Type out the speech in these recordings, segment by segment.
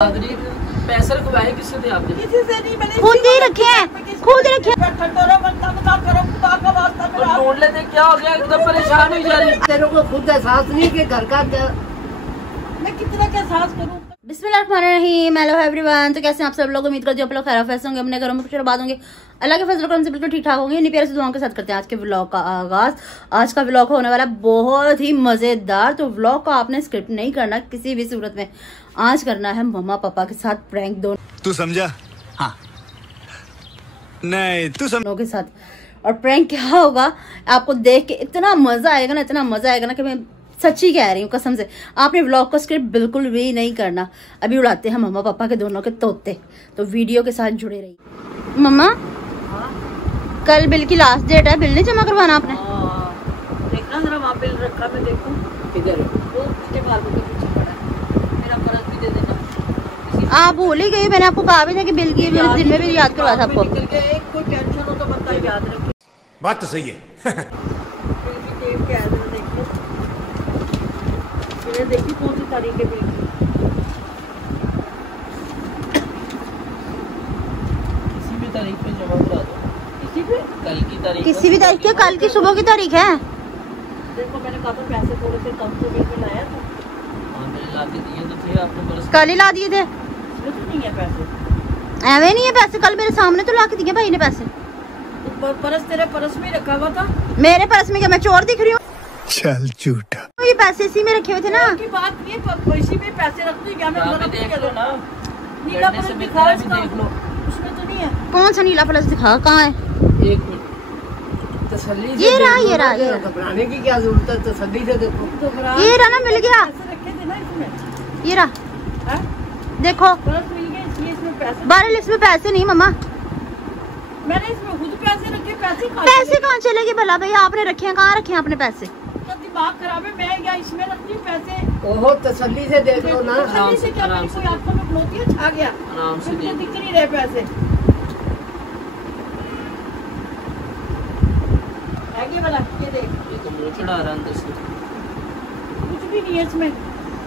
पैसे रखवाए किससे थे आपने? किसी से नहीं, मैंने खुद ही रखे हैं, खुद रखे। ढूंढ लेते क्या हो गया, एकदम परेशान हो जा रही। तेरे को खुद एहसास नहीं कि घर का क्या, मैं कितना क्या एहसास करूँ। बिस्मिल्लाहिर्रहमानिर्रहीम। हेलो एवरीवन, तो कैसे आप सब लोग? उम्मीद करते हो आप लोग खैर खैरियत होंगे, अपने घरों में खुश आबाद होंगे, अल्लाह के फजल करम से बिल्कुल ठीक ठाक होंगे। इन्हीं प्यारे से दुआओं के साथ करते हैं आज के व्लॉग का आगाज। आज का व्लॉग होने वाला बहुत ही मजेदार। तो व्लॉग को आपने स्क्रिप्ट नहीं करना किसी भी सूरत में। आज करना है मम्मा पापा के साथ प्रैंक। दोनों तू समझा? हाँ नहीं तू समझ के साथ। और प्रैंक क्या होगा आपको देख के इतना मजा आएगा ना, इतना मजा आएगा ना कि मैं सच्ची कह रही हूँ कसम से। आपने व्लॉग का स्क्रिप्ट बिल्कुल भी नहीं करना। अभी उड़ाते हैं मम्मा पापा के दोनों के तोते, तो वीडियो के साथ जुड़े रहिए। मम्मा कल बिल की लास्ट डेट है, बिल नहीं जमा करवाना आपने? देखना जरा वहाँ बिल रखा, मैं देखूँ किधर है। वो उसके बाद के पीछे पड़ा है, मेरा पर्स भी दे देना। आप भूल ही गई, मैंने आपको कहा भी था कि बिल की दिन में भी याद करवा था आपको। एक कोई टेंशन हो तो बंदा याद रखे। बात तो सही है। बिल की डेट क्या है देखिए, कौन सी तारीख है बिल की। किसी भी तारीख पे जमा करा दो। किसी भी कल की तारीख, किसी भी तारीख के, कल की सुबह की तारीख है। देखो मैंने कहा था पैसे थोड़े से कम तो बिल में लाया था। हाँ मैंने ला के दिए तो थे आपने, बरस कल ही ला दिए थे। इसमें तो नहीं है पैसे, एवे नहीं है पैसे, कल मेरे सामने तो ला के दिए भाई ने पैसे। तो पर्स तेरे पर्स में रखा हुआ था। मेरे पर्स में क्या मैं चोर दिख रही हूँ? चल झूठा। ये पैसे इसी में रखे हुए थे ना। की बात नहीं, इसी में पैसे रखती क्या? मैं देख लो ना, नीला पर्स दिखा इसका, देख लो। उसमें तो नहीं है। कौन सा नीला प्लस दिखा, कहाँ है? एक मिनट तसल्ली से ये रहा, ये रहा, ये रहा। घबराने की क्या जरूरत है, तसल्ली से देखो। ये रहा ना, मिल गया। पैसे रखे थे ना इसमें। ये रहा, हैं? देखो। पर्स मिल गया इसलिए इसमें पैसे। बारह इसमें पैसे नहीं मम्मा, मैंने इसमें खुद पैसे रखे। पैसे कहाँ चले गए भला भैया? आपने रखे हैं, कहाँ रखे हैं आपने पैसे? तो दिमाग खराब है, मैं क्या इसमें रखती हूँ पैसे? ओहो तसल्ली से देख लो ना। तसल्ली से क्या, मेरी कोई आंखों में फ्लोती है, छा गया। आराम से मुझे दिख नहीं रहे पैसे। आगे वाला ये देख, ये तो मुंह चढ़ा रहा अंदर से। कुछ भी नहीं है इसमें।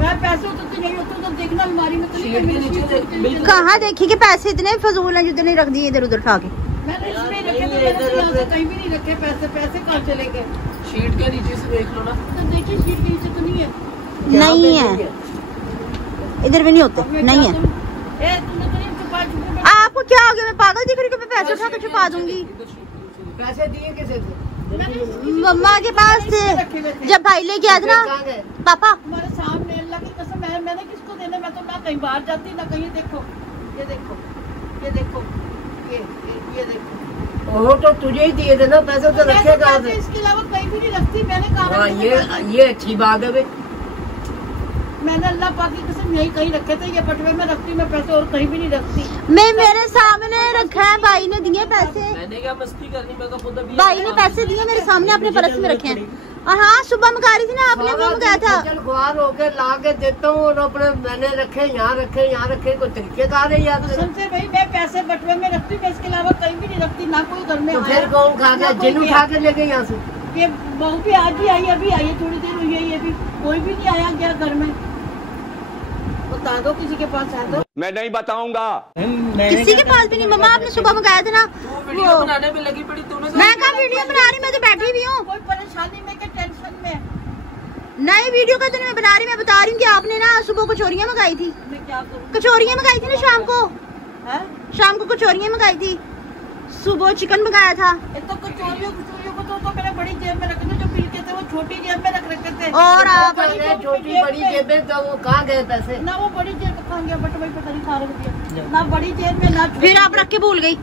मैं पैसे होते नहीं होते तो देखना अलमारी में तो नहीं। शीट के नीचे कहाँ देखी कि पैसे इतने फजूल हैं जितने रख दिए इधर उधर उठा के? मैंने इसमें रखे थे, मैंने यहाँ से कहीं भी नहीं रखे पैसे। पैसे कहाँ चले गए? शीट के नीचे से देख लो ना। तो देखिए शीट के नीचे तो नहीं है। नहीं है, इधर भी नहीं होते, नहीं है। तुमने तो नहीं छुपा। आपको क्या हो गया? मैं पागल दिख रही हूँ कि मैं पैसे उठा के छुपा दूंगी? पैसे दिए किसे थे? मम्मा के पास थे, जब भाई लेके आया था ना पापा। तुम्हारे सामने, अल्लाह की कसम, मैंने किसको देने? मैं तो ना कहीं बाहर जाती ना कहीं। देखो ये देखो, ये देखो, ये देखो। ओहो तो तुझे ही दिए थे ना पैसे, तो रखे कहाँ थे? इसके अलावा कहीं भी नहीं रखती। मैंने कहा ये अच्छी बात है भाई। मैंने अल्लाह पाक की कसम यही कहीं रखे थे, ये बटवे में रखती मैं पैसे, और कहीं भी नहीं रखती। मैं मेरे सामने रखा है, भाई ने दिए पैसे। मैंने क्या मस्ती करनी, मैं तो खुद अभी भाई ने पैसे दिए मेरे सामने, अपने पर्स में रखे हैं। और हाँ, सुबह मंगा रही थी ना आपने, वो मंगाया था। गुआर होकर ला के देता हूँ और अपने मैंने रखे यहाँ रखे, यहाँ रखे, कोई तरीके का रही याद से भाई। मैं पैसे बटवे में रखती हूँ, इसके अलावा कहीं भी नहीं रखती, ना कोई घर में। फिर कौन खा गया? जिन उठा के ले गए यहाँ से। ये बहू भी आज ही आई, अभी आई है, थोड़ी देर हुई है। ये भी कोई भी नहीं आया गया घर में। बता दो किसी के पास है तो। मैं नहीं बताऊंगा। किसी के पास भी नहीं मम्मा, आपने सुबह मंगाया था ना। वीडियो बनाने में लगी पड़ी तूने। मैं कहाँ वीडियो बना रही, मैं तो बैठी भी हूँ। कोई परेशानी में के टेंशन में नई वीडियो का तो नहीं मैं बना रही, मैं बता रही हूँ कि आपने ना सुबह कचौरियाँ मंगाई थी। मैं क्या करूँ? कचौरियाँ मंगाई थी ना शाम को। है? शाम को कचौरियाँ मंगाई थी, सुबह चिकन मंगाया था। तो कचौरियों को तो मैंने बड़ी जेब में रखे थे, जो बिल के थे वो छोटी जेब में रख रखे थे। और आप छोटी बड़ी जेबें, तो वो कहाँ गए पैसे? ना वो बड़ी जेब कहाँ गया? बट भाई पता नहीं कहाँ रख दिया। ना बड़ी जेब में ना। फिर आप रख के भूल गई।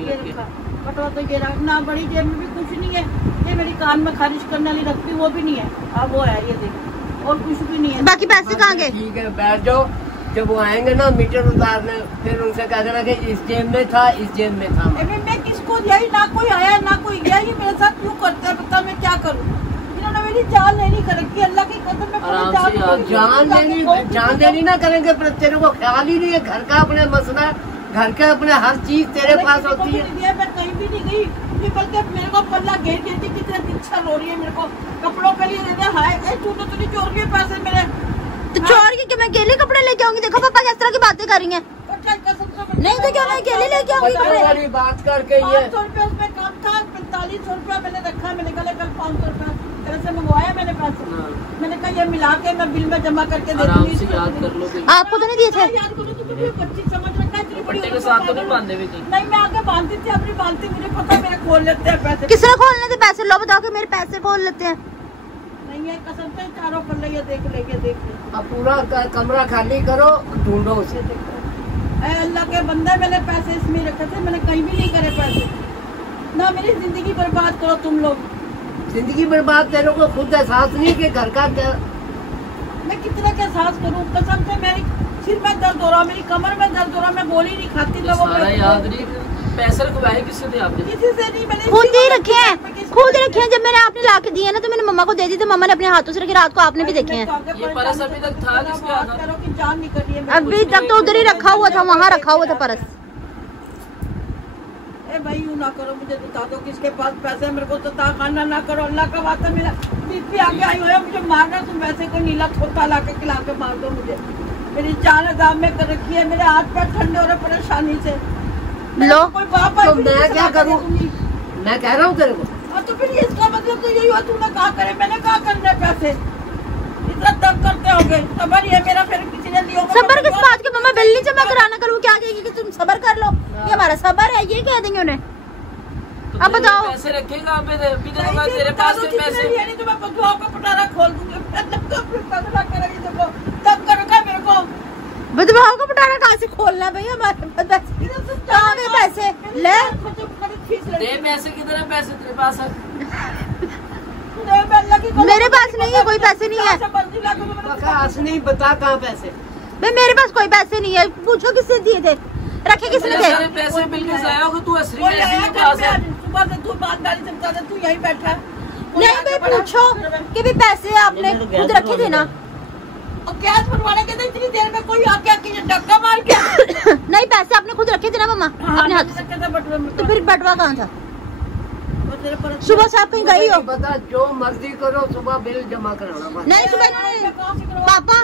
ये रखा बटवा तो ये रखा ना, बड़ी जेब में भी कुछ नहीं है। ये मेरी कान में खारिज करने वाली रखती, वो भी नहीं है। अब वो है, ये देखो, और कुछ भी नहीं है। बाकी पैसे कहाँ गए? ठीक है बैठ जाओ, जब वो आएंगे ना मीटर उतारने, फिर उनसे कह देना कि इस जेब में था, इस जेब में था। मैं किसको यही, ना कोई आया ना कोई गया, ये मेरे साथ क्यों करते हैं? बता मैं क्या करूँ? इन्होंने मेरी जान लेनी कर रखी, अल्लाह की कसम में। जान देनी ना करेंगे, पर तेरे को ख्याल ही नहीं है घर का अपने मसला, घर का अपने हर चीज तेरे पास होती है। मैं कहीं भी नहीं गई, बल्कि मेरे को पल्ला घेर देती, कितनी इच्छा हो रही है मेरे को कपड़ों के लिए। हाय तूने तो नहीं चोर के पैसे मेरे। तो छोड़ के मैं अकेले कपड़े लेके आऊंगी? देखो पापा किस तरह की बातें कर रही हैं। नहीं तो क्या मैं अकेले लेके आऊंगी कपड़े? वाली बात करके ये 500 रुपया उसमें कम था, 4500 रुपया मैंने रखा। मैंने कहा कल 500 रुपया तरह से मंगवाया मैंने पैसे। मैंने कहा ये मिला के मैं बिल में जमा करके दे आराम दूंगी। से याद कर लो। आपको तो नहीं दिए थे? याद करो तो मुझे बच्ची समझ रखा है, इतनी बड़ी पट्टे के साथ तो नहीं बांधे हुए थे। नहीं मैं आगे बांधती थी, अपनी बांधती, मुझे पता मेरे खोल लेते हैं पैसे। किसने खोलने थे पैसे? लो बताओ कि मेरे पैसे खोल लेते हैं। नहीं है कसम से, चारों कर ले, ये देख ले, ये देख ले। अब पूरा कमरा खाली करो, ढूंढो उसे। ऐ अल्लाह के बंदे, मैंने पैसे इसमें रखे थे, मैंने कहीं भी नहीं करे पैसे। ना मेरी जिंदगी बर्बाद करो तुम लोग। जिंदगी बर्बाद तेरे को खुद एहसास नहीं कि घर का क्या। मैं कितना का एहसास करूँ? कसम से मेरी सिर में दर्द हो रहा, मेरी कमर में दर्द हो रहा, मैं गोली नहीं खाती। मैं वो सारा याद नहीं। पैसे रखवाए किससे थे आपने? किसी से नहीं, मैंने खुद ही रखे हैं, खुद रखे हैं। जब मैंने आपने ला के दिए ना तो मैंने मम्मा को दे दी, तो मम्मा ने अपने हाथों से रखे। रात को आपने भी देखे हैं। ये पर्स अभी तक था किसके हाथ में? की जान निकल रही है। अभी तक तो उधर ही रखा हुआ था, वहाँ रखा हुआ था पर्स। ए भाई यूँ ना करो, मुझे बता दो किसके पास पैसे हैं। मेरे को तो ताखाना ना करो, अल्लाह का वास्ता। मेरा बीपी आगे आई हुआ है, मुझे मारना। तुम वैसे कोई नीला छोटा ला के खिला के मार दो मुझे। मेरी जान अदाब में कर रखी है, मेरे हाथ पैर ठंडे हो रहे परेशानी से। लो कोई बाप तो मैं क्या करूँ? मैं कह रहा हूँ तेरे को। हाँ तो फिर इसका मतलब तो यही हुआ, तूने कहा करे, मैंने कहा करने पैसे। इतना तंग करते होगे। सबर ये मेरा फिर किसी ने लिया होगा। सबर किस बात के? मम्मा बिल नहीं जमा कराना करूँ, क्या कहेगी कि तुम सबर कर लो? ये हमारा सबर है, ये कह देंगे उन्हें। तो अब बताओ। पैसे रखेगा तेरे पास के पैसे? नहीं तो मैं बदुआओं का पटारा खोल दूंगी। तब करूँगा मेरे को। विधवाओं को पटारा कहाँ से खोलना है भाई? हमारे पास कहाँ गए पैसे? ले दे पैसे, किधर है पैसे तेरे पास? मेरे पास नहीं है, कोई पैसे नहीं है बस नहीं बता कहाँ पैसे। भाई। मेरे पास कोई पैसे नहीं है, पूछो किससे दिए थे, रखे किसने थे? सारे पैसे बिल के आया होगा। तू असली सुबह से तू बातदारी से बता दे, तू यहीं बैठा है। नहीं भाई पूछो कि भी पैसे आपने खुद रखे थे ना? और गैस बनवाने के लिए इतनी देर में कोई आके आके धक्का मार के नहीं, पैसे आपने खुद रखे थे ना मम्मा अपने हाथ से? तो फिर बटवा कहाँ था? सुबह से आप कहीं गई हो? बता, जो मर्जी करो, सुबह बिल जमा कराना बस। नहीं सुबह पापा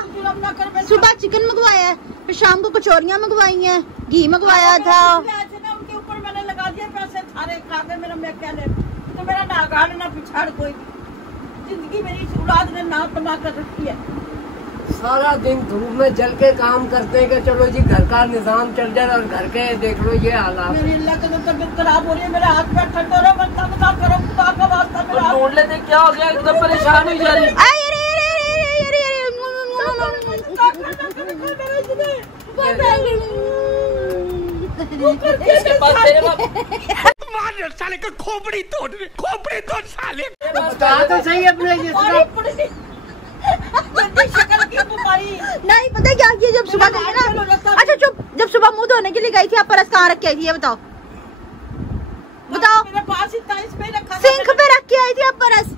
सुबह चिकन मंगवाया है, फिर शाम को कचौरियाँ मंगवाई हैं, घी मंगवाया था। उनके ऊपर मैंने लगा दिया पैसे सारे खा के। मेरा मैं क्या ले, तो मेरा ना आगाड़ ना पिछाड़ कोई। जिंदगी मेरी इस औलाद ने ना कमा कर रखी है। सारा दिन धूप में जल के काम करते हैं कि चलो जी घर का निजाम चल जाए, और घर के देख लो ये हालात। मेरी अल्लाह की तो तबीयत खराब हो रही है, मेरे हाथ पैर ठंडे हो रहे हैं। मत बता करो, खुदा का वास्ता मेरा हाथ। ढूंढ लेते क्या हो गया? एकदम परेशान हुई जा रही। इसके पास तेरे पास मार साले का खोपड़ी तोड़ साले। बता तो सही अपने शक्ल की बीमारी। नहीं पता क्या किया जब सुबह गई ना? अच्छा चुप, जब सुबह मुंह धोने के लिए गई थी, आप पर्स कहाँ रख के आई थी? ये बताओ बताओ। मेरे पास ही था, इसमें रखा था। सिंक पे रख के आई थी आप पर्स?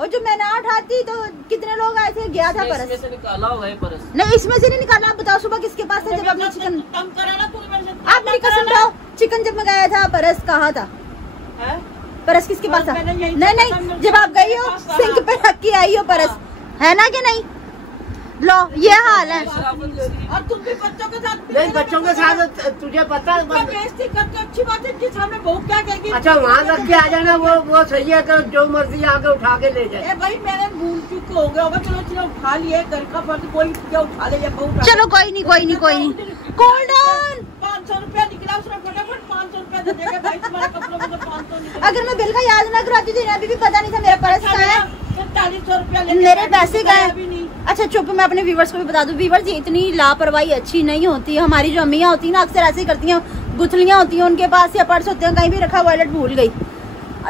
और जो मैं ना उठाती तो कितने लोग आए थे, गया था पर्स? इसमें से निकाला होगा ये पर्स। नहीं इसमें से नहीं निकाला। आप बताओ सुबह किसके पास था जब आपने चिकन? कम करा ना तूने मेरे से। आप मेरी कसम खाओ, चिकन जब मंगाया था पर्स कहाँ था? हैं? पर्स किसके पास था? मैंने यही नहीं नहीं, जब आप गई हो सिंक पे रख के आई हो पर्स, है ना कि नहीं? लो ये हाल है। और तुम भी बच्चों के साथ नहीं, बच्चों के साथ तुझे पता है। बेइज्जती करके अच्छी बात है, जिस सामने बहू क्या कहेगी? अच्छा वहाँ रख के आ जाना, वो सही है कि जो मर्जी आके उठा के ले जाए। ए भाई मैंने भूल चूक हो गया होगा। चलो चलो उठा लिए, घर का फर्ज कोई क्या उठा ले, या बहू। चलो कोई नहीं कोई नहीं कोई नहीं। Cool down. 500 रुपया निकला, उसने फटाफट 500 रुपया दे देगा। भाई तुम्हारे कपड़ों में तो 500 निकला। अगर मैं बिल का याद ना कराती तो अभी भी पता नहीं था मेरा पर्स कहाँ है। 40 रुपया मेरे पैसे गए। अच्छा चुप, मैं अपने व्यूवर्स को भी बता दूं, व्यूवर्स ये इतनी लापरवाही अच्छी नहीं होती। हमारी जो अम्मियाँ होती है ना, अक्सर ऐसे करती हैं, गुथलियाँ होती हैं उनके पास या पर्स होते हैं, कहीं भी रखा वॉलेट भूल गई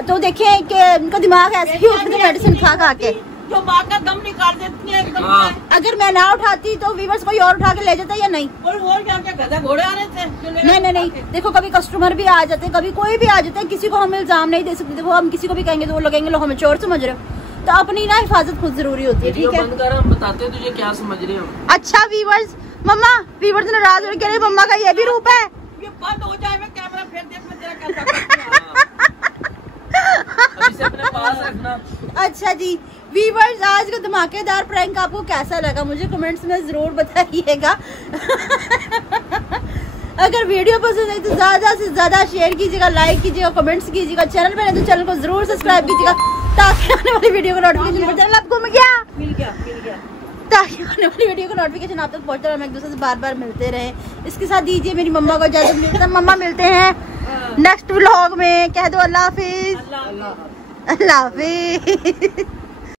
तो देखें कि उनका दिमाग ऐसे ही होता है मेडिसिन खा खा के, जो माँ का दम निकाल देती है एकदम से। अगर मैं ना उठाती तो व्यूवर्स कोई और उठा के ले जाता या नहीं? और क्या क्या गधा घोड़े आ रहे थे? नहीं, देखो कभी कस्टमर भी आ जाते, कभी कोई भी आ जाता है, किसी को हम इल्जाम नहीं दे सकते। देखो हम किसी को भी कहेंगे तो वो लगेंगे लो हमें चोर समझ रहे हो। तो अपनी ना हिफाजत खुद जरूरी होती है, ठीक है? बंद कर, हम बताते हैं तुझे क्या समझ रही हो। अच्छा व्यूवर्स, मम्मा व्यूवर्स नाराज हो गए, मम्मा का ये भी रूप है। ये बंद हो जाए, मैं कैमरा फेर दे, मैं तेरा कैसा करती हूं। अभी से अपने पास रखना। अच्छा जी वीवर्स, आज का धमाकेदार प्रैंक आपको कैसा लगा मुझे कमेंट्स में जरूर बताइएगा। अगर वीडियो पसंद है तो ज्यादा से ज्यादा शेयर कीजिएगा, लाइक कीजिएगा, कमेंट्स कीजिएगा। चैनल पर है तो चैनल को जरूर सब्सक्राइब कीजिएगा ताकि आने वाली वीडियो का नोटिफिकेशन पहुंचे। आपको मिल गया ताकि आने वाली वीडियो का नोटिफिकेशन आप तक पहुंचता रहे, हम एक दूसरे से बार बार मिलते रहे। इसके साथ दीजिए मेरी मम्मा को इजाजत। मम्मा मिलते हैं नेक्स्ट व्लॉग में। कह दो अल्लाह हाफिज। अल्लाह अल्लाह हाफिज।